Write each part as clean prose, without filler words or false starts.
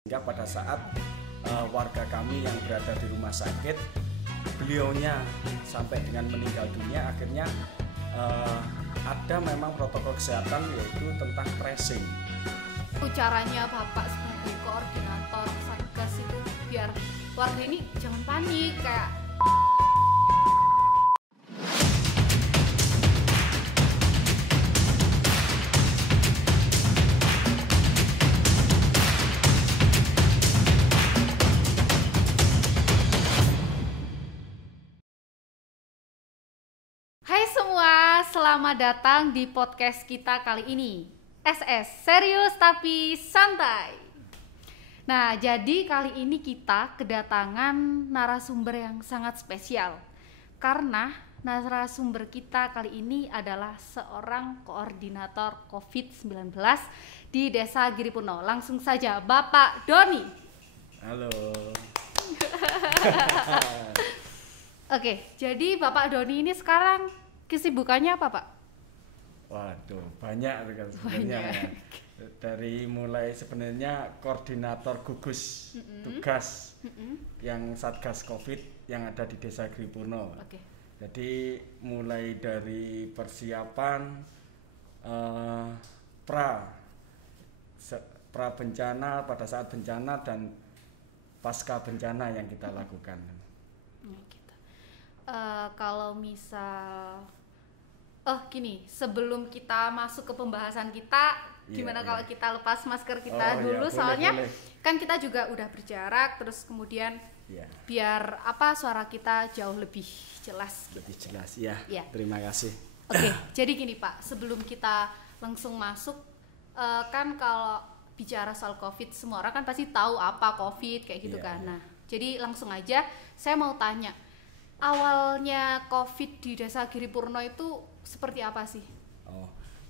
Sehingga pada saat warga kami yang berada di rumah sakit, beliaunya sampai dengan meninggal dunia, akhirnya ada memang protokol kesehatan, yaitu tentang tracing. Caranya Bapak sebagai koordinator Satgas itu biar warga ini jangan panik kayak Hai semua, selamat datang di podcast kita kali ini. SS, serius tapi santai. Nah, jadi kali ini kita kedatangan narasumber yang sangat spesial. Karena narasumber kita kali ini adalah seorang koordinator COVID-19 di Desa Giripurno. Langsung saja, Bapak Doni. Halo. Oke, jadi Bapak Doni ini sekarang kesibukannya apa, Pak? Waduh, banyak kan sebenarnya. Dari mulai sebenarnya koordinator gugus tugas yang Satgas Covid yang ada di Desa Giripurno. Jadi mulai dari persiapan pra bencana, pada saat bencana, dan pasca bencana yang kita lakukan. Kalau misal gini, sebelum kita masuk ke pembahasan kita, gimana kalau kita lepas masker kita dulu, soalnya boleh. Kan kita juga udah berjarak, terus kemudian biar suara kita jauh lebih jelas. Lebih jelas, ya. Terima kasih. Oke, jadi gini Pak, sebelum kita langsung masuk, kan kalau bicara soal COVID, semua orang kan pasti tahu apa COVID kayak gitu kan. Nah, jadi langsung aja saya mau tanya, awalnya COVID di Desa Giripurno itu seperti apa sih?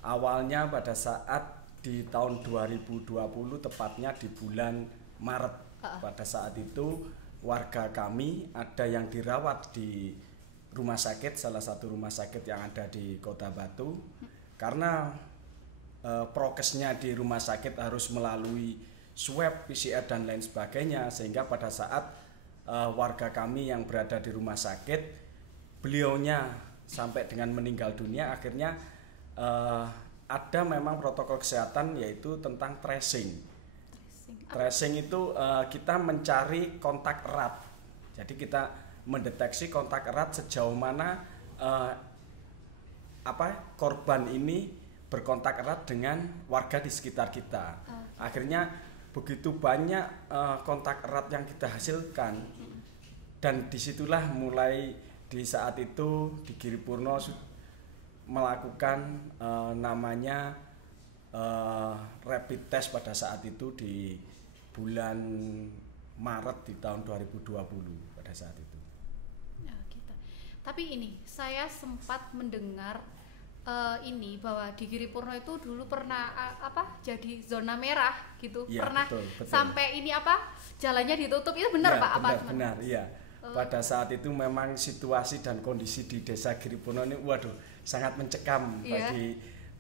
Awalnya pada saat di tahun 2020, tepatnya di bulan Maret. Pada saat itu warga kami ada yang dirawat di rumah sakit, salah satu rumah sakit yang ada di Kota Batu. Karena prokesnya di rumah sakit harus melalui swab, PCR dan lain sebagainya, sehingga pada saat warga kami yang berada di rumah sakit, beliaunya sampai dengan meninggal dunia, akhirnya ada memang protokol kesehatan, yaitu tentang tracing. Tracing itu kita mencari kontak erat. Jadi kita mendeteksi kontak erat sejauh mana korban ini berkontak erat dengan warga di sekitar kita. Akhirnya begitu banyak kontak erat yang kita hasilkan, dan disitulah mulai di saat itu di Giripurno melakukan namanya rapid test pada saat itu di bulan Maret di tahun 2020 pada saat itu. Ya, gitu. Tapi ini saya sempat mendengar bahwa di Giripurno itu dulu pernah jadi zona merah gitu, ya, pernah betul. Sampai ini jalannya ditutup, itu benar ya, Pak? Benar, iya. Pada saat itu memang situasi dan kondisi di Desa Giripurno ini sangat mencekam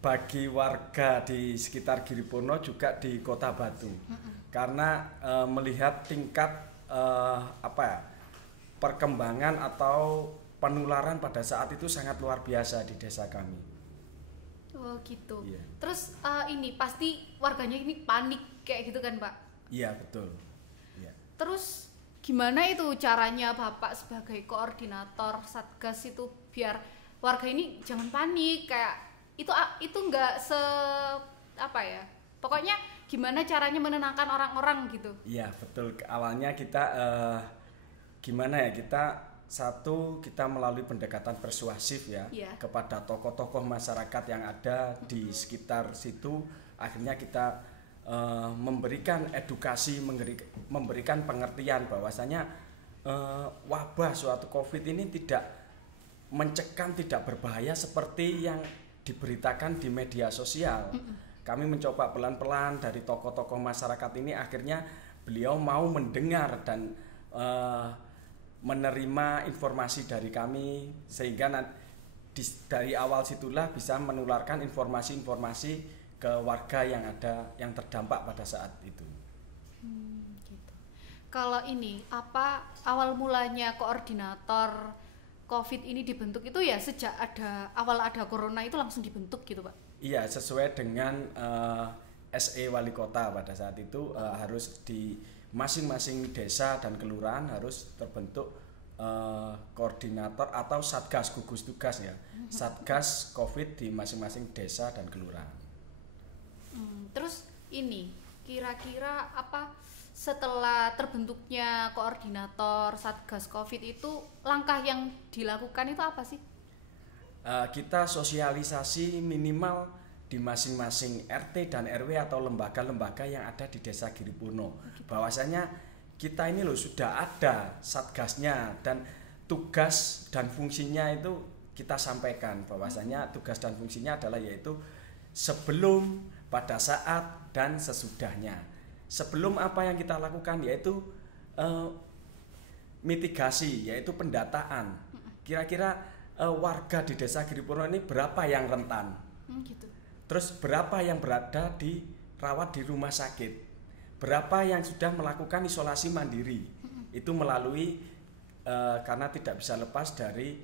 bagi warga di sekitar Giripurno, juga di Kota Batu. Karena melihat tingkat perkembangan atau penularan pada saat itu sangat luar biasa di desa kami. Oh gitu. Yeah. Terus ini pasti warganya ini panik kayak gitu kan Pak? Iya, betul. Yeah. Terus gimana itu caranya Bapak sebagai koordinator Satgas itu biar warga ini jangan panik kayak itu enggak pokoknya gimana caranya menenangkan orang-orang gitu? Iya, betul. Awalnya kita kita melalui pendekatan persuasif kepada tokoh-tokoh masyarakat yang ada di sekitar situ. Akhirnya kita memberikan edukasi, memberikan pengertian bahwasanya wabah suatu COVID ini tidak mencekam, tidak berbahaya seperti yang diberitakan di media sosial. Kami mencoba pelan-pelan dari tokoh-tokoh masyarakat ini, akhirnya beliau mau mendengar dan menerima informasi dari kami, sehingga dari awal situlah bisa menularkan informasi-informasi ke warga yang terdampak pada saat itu. gitu. Kalau ini apa awal mulanya koordinator COVID ini dibentuk itu ya sejak ada corona itu langsung dibentuk gitu Pak? Iya, sesuai dengan SE Wali Kota pada saat itu harus di masing-masing desa dan kelurahan harus terbentuk koordinator atau satgas gugus tugas ya, satgas COVID di masing-masing desa dan kelurahan. Terus ini kira-kira apa setelah terbentuknya koordinator satgas COVID itu langkah yang dilakukan itu apa sih? Kita sosialisasi minimal di masing-masing RT dan RW atau lembaga-lembaga yang ada di Desa Giripurno. Bahwasanya kita ini loh sudah ada satgasnya dan tugas dan fungsinya itu kita sampaikan bahwasanya tugas dan fungsinya adalah yaitu sebelum, pada saat, dan sesudahnya. Sebelum apa yang kita lakukan yaitu mitigasi, yaitu pendataan. Kira-kira warga di Desa Giripurno ini berapa yang rentan? Gitu. Terus berapa yang berada dirawat di rumah sakit? Berapa yang sudah melakukan isolasi mandiri? Itu melalui karena tidak bisa lepas dari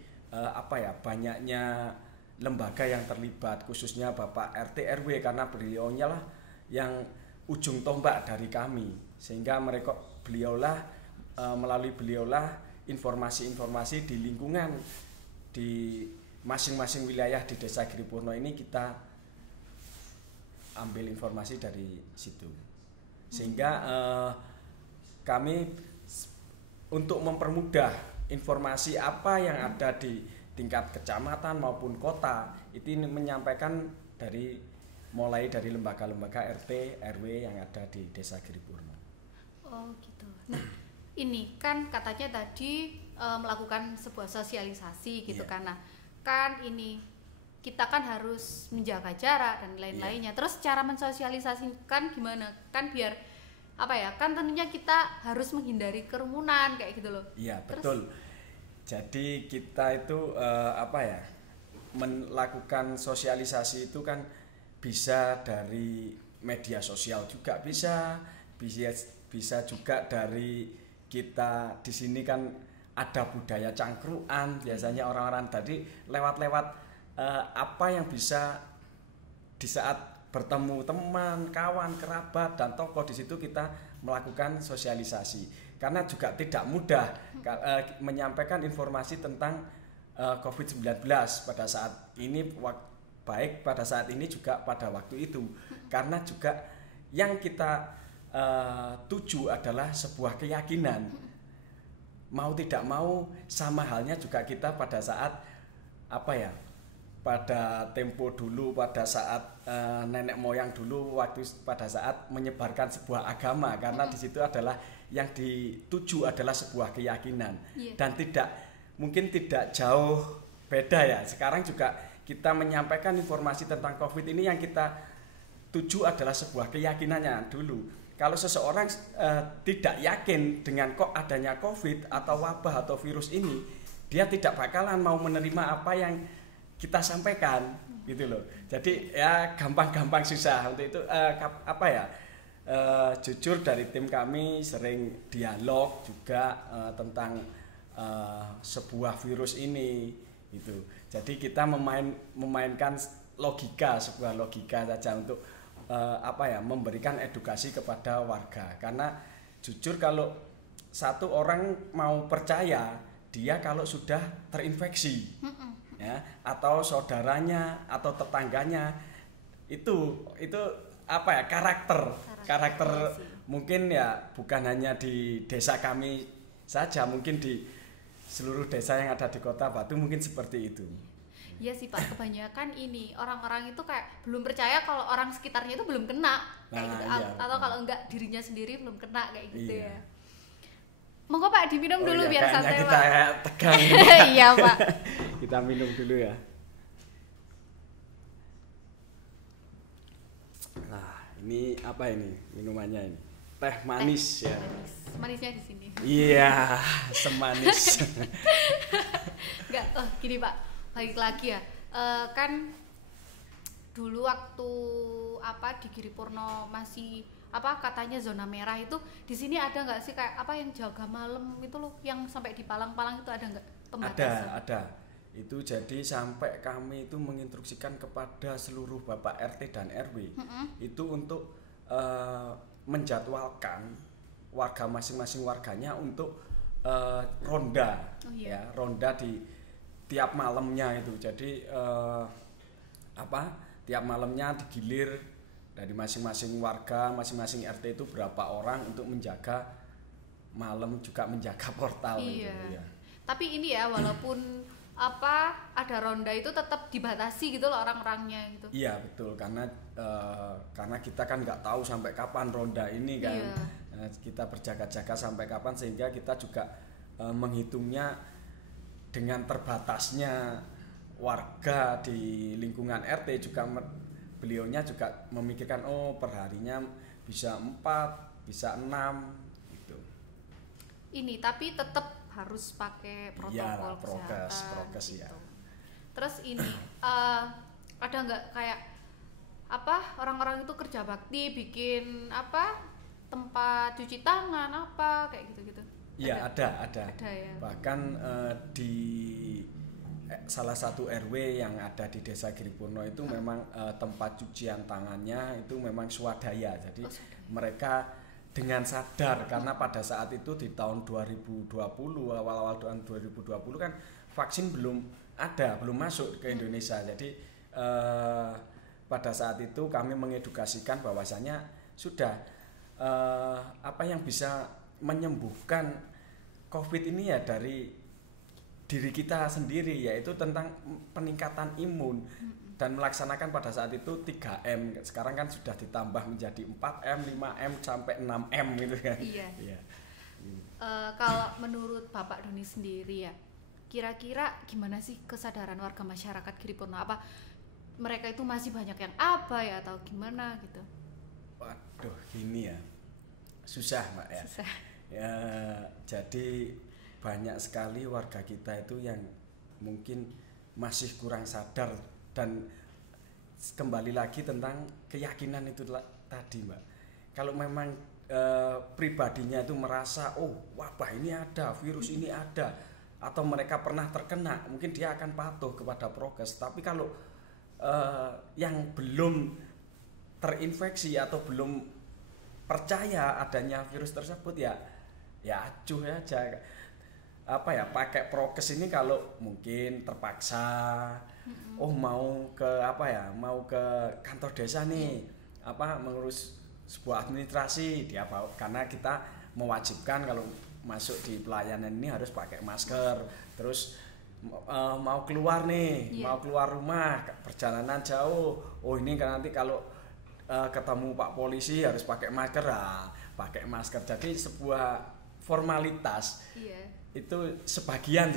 banyaknya lembaga yang terlibat, khususnya Bapak RT RW karena beliaunya lah yang ujung tombak dari kami, sehingga melalui beliaulah informasi-informasi di lingkungan di masing-masing wilayah di Desa Giripurno ini kita ambil informasi dari situ, sehingga kami untuk mempermudah informasi apa yang ada di tingkat kecamatan maupun kota itu menyampaikan mulai dari lembaga-lembaga RT RW yang ada di Desa Giripurno. Oh gitu. Nah ini kan katanya tadi melakukan sebuah sosialisasi gitu kan. Nah kan ini kita kan harus menjaga jarak dan lain-lainnya. Terus cara mensosialisasikan gimana? Kan biar kan tentunya kita harus menghindari kerumunan kayak gitu loh. Iya, betul. Jadi kita itu melakukan sosialisasi itu kan bisa dari media sosial juga bisa juga dari kita di sini kan ada budaya cangkruan, biasanya orang-orang tadi lewat apa yang bisa di saat bertemu teman, kawan, kerabat dan tokoh di situ kita melakukan sosialisasi. Karena juga tidak mudah menyampaikan informasi tentang COVID-19 pada saat ini, baik pada saat ini juga pada waktu itu. Karena juga yang kita tuju adalah sebuah keyakinan. Mau tidak mau sama halnya juga kita pada saat pada tempo dulu, pada saat nenek moyang dulu pada saat menyebarkan sebuah agama, karena di situ adalah yang dituju adalah sebuah keyakinan. Dan mungkin tidak jauh beda ya. Sekarang juga kita menyampaikan informasi tentang COVID ini yang kita tuju adalah sebuah keyakinannya dulu. Kalau seseorang tidak yakin dengan adanya COVID atau wabah atau virus ini, dia tidak bakalan mau menerima apa yang kita sampaikan gitu loh. Jadi ya gampang-gampang susah untuk itu jujur dari tim kami sering dialog juga tentang sebuah virus ini gitu. Jadi kita memainkan sebuah logika saja untuk memberikan edukasi kepada warga. Karena jujur kalau satu orang mau percaya, dia kalau sudah terinfeksi ya, atau saudaranya atau tetangganya itu karakter mungkin ya bukan hanya di desa kami saja, mungkin di seluruh desa yang ada di Kota Batu mungkin seperti itu. Iya sih Pak, kebanyakan ini orang-orang itu kayak belum percaya kalau orang sekitarnya itu belum kena kayak gitu. Atau kalau enggak dirinya sendiri belum kena kayak gitu ya. Monggo Pak diminum dulu biar santai Pak. Kita tegang. Iya Pak. Kita minum dulu ya. Nah, ini apa ini minumannya ini? Teh manis ya. Manisnya di sini. Iya, semanis. Enggak, gini Pak. Balik lagi ya. Kan dulu waktu di Giripurno masih apa katanya zona merah itu, di sini ada nggak sih kayak apa yang jaga malam itu loh, yang sampai di palang-palang itu ada nggak pembatasan? Ada. Itu jadi sampai kami itu menginstruksikan kepada seluruh Bapak RT dan RW itu untuk menjadwalkan warga masing-masing warganya untuk ronda, ya ronda di tiap malamnya itu. Jadi tiap malamnya digilir dari masing-masing warga, masing-masing RT itu berapa orang untuk menjaga malam, juga menjaga portal gitu ya. Tapi ini ya, walaupun ada ronda itu tetap dibatasi gitu loh orang-orangnya gitu. Iya betul, karena kita kan nggak tahu sampai kapan ronda ini kan. Kita berjaga-jaga sampai kapan, sehingga kita juga menghitungnya dengan terbatasnya warga di lingkungan RT juga. Beliaunya juga memikirkan perharinya bisa 4, bisa 6 gitu. Ini tapi tetap harus pakai protokol kesehatan prokes gitu. Ya. Terus ini ada nggak kayak orang-orang itu kerja bakti bikin tempat cuci tangan kayak gitu-gitu? Iya ada ya. Bahkan di salah satu RW yang ada di Desa Giripurno itu memang tempat cucian tangannya itu memang swadaya. Jadi mereka dengan sadar, karena pada saat itu di tahun 2020, awal-awal tahun 2020 kan vaksin belum masuk ke Indonesia. Jadi pada saat itu kami mengedukasikan bahwasanya sudah apa yang bisa menyembuhkan COVID ini ya dari diri kita sendiri, yaitu tentang peningkatan imun dan melaksanakan pada saat itu 3M. Sekarang kan sudah ditambah menjadi 4M, 5M sampai 6M gitu kan. Iya. Kalau menurut Bapak Doni sendiri ya, kira-kira gimana sih kesadaran warga masyarakat Giripurno? Apa mereka itu masih banyak yang ya atau gimana gitu? Waduh, gini ya. Susah, Mbak ya. Susah. Ya, jadi banyak sekali warga kita itu yang mungkin masih kurang sadar, dan kembali lagi tentang keyakinan itu tadi, Mbak. Kalau memang pribadinya itu merasa wabah ini ada, virus ini ada, atau mereka pernah terkena, mungkin dia akan patuh kepada prokes. Tapi kalau yang belum terinfeksi atau belum percaya adanya virus tersebut ya acuh aja. Pakai prokes ini kalau mungkin terpaksa mau ke kantor desa nih mengurus sebuah administrasi, karena kita mewajibkan kalau masuk di pelayanan ini harus pakai masker. Terus mau keluar nih, mau keluar rumah, perjalanan jauh, ini kan nanti kalau ketemu Pak Polisi harus pakai masker, pakai masker. Jadi sebuah formalitas. Itu sebagian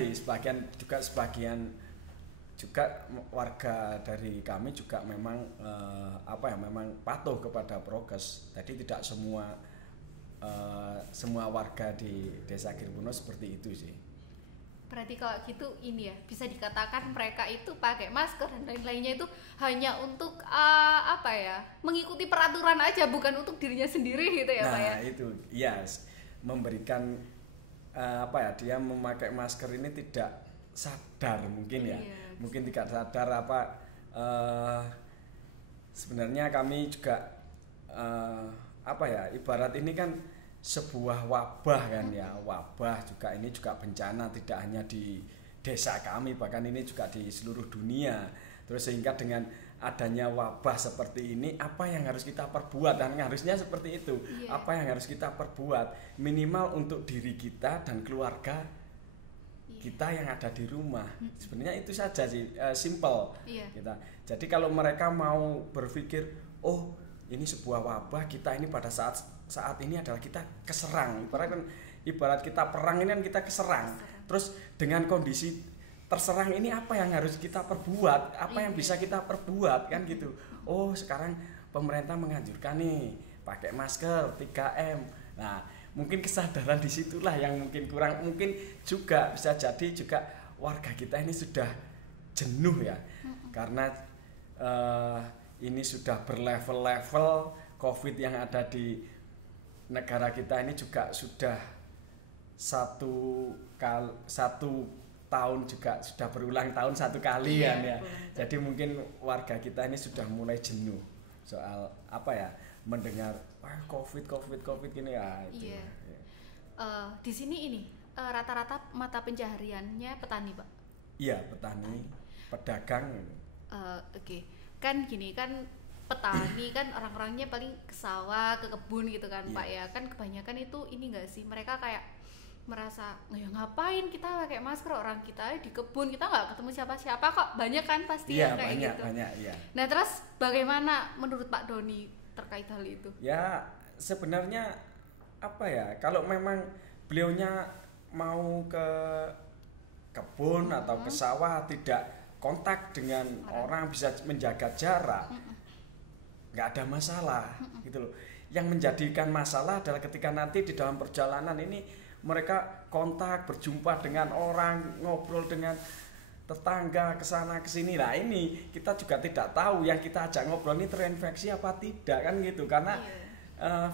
juga warga dari kami juga memang memang patuh kepada prokes. Jadi tidak semua warga di Desa Giripurno seperti itu sih. Berarti kalau gitu ini ya bisa dikatakan mereka itu pakai masker dan lain-lainnya itu hanya untuk mengikuti peraturan aja, bukan untuk dirinya sendiri gitu ya, Pak ya. Nah, itu memberikan dia memakai masker ini tidak sadar mungkin ya. Mungkin tidak sadar sebenarnya kami juga ibarat ini kan sebuah wabah kan ya. Wabah juga ini juga bencana, tidak hanya di desa kami, bahkan ini juga di seluruh dunia. Terus sehingga dengan adanya wabah seperti ini, apa yang harus kita perbuat? Dan harusnya seperti itu. Apa yang harus kita perbuat? Minimal untuk diri kita dan keluarga kita yang ada di rumah. Sebenarnya itu saja sih, simple. Kita. Jadi kalau mereka mau berpikir, ini sebuah wabah, kita ini pada saat ini adalah kita keserang. Ibarat kita perang ini kan kita keserang. Terus dengan kondisi terserang ini apa yang harus kita perbuat, apa yang bisa kita perbuat kan gitu. Sekarang pemerintah menganjurkan nih pakai masker 3M. Nah, mungkin kesadaran disitulah yang mungkin kurang. Mungkin juga bisa jadi juga warga kita ini sudah jenuh ya, karena ini sudah berlevel-level COVID yang ada di negara kita ini juga sudah satu tahun juga sudah berulang tahun satu kali kan ya. Jadi mungkin warga kita ini sudah mulai jenuh soal apa ya, mendengar COVID gini ya. Itu. Iya. Di sini ini rata-rata mata pencahariannya petani, Pak. Iya, petani, pedagang. Oke. Kan gini kan, petani kan orang-orangnya paling ke sawah, ke kebun gitu kan, Pak ya. Kan kebanyakan itu ini enggak sih, mereka kayak merasa ya ngapain kita pakai masker, orang kita di kebun, kita nggak ketemu siapa-siapa kok, banyak kan pasti yang kayak gitu. Banyak. Nah terus bagaimana menurut Pak Doni terkait hal itu? Ya sebenarnya apa ya, kalau memang beliaunya mau ke kebun atau ke sawah tidak kontak dengan orang, bisa menjaga jarak, nggak ada masalah gitu loh. Yang menjadikan masalah adalah ketika nanti di dalam perjalanan ini mereka kontak, berjumpa dengan orang, ngobrol dengan tetangga kesana kesini. Nah ini kita juga tidak tahu yang kita ajak ngobrol ini terinfeksi apa tidak kan gitu, karena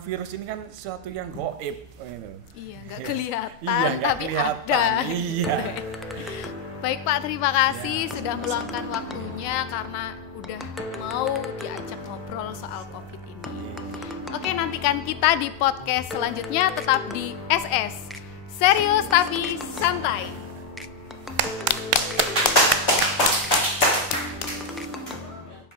virus ini kan sesuatu yang gaib gitu. Iya, nggak kelihatan, iya, tapi kelihatan. ada. Iya. Baik Pak, terima kasih sudah meluangkan waktunya karena udah mau diajak ngobrol soal COVID ini. Oke, nantikan kita di podcast selanjutnya, tetap di SS. Serius tapi santai.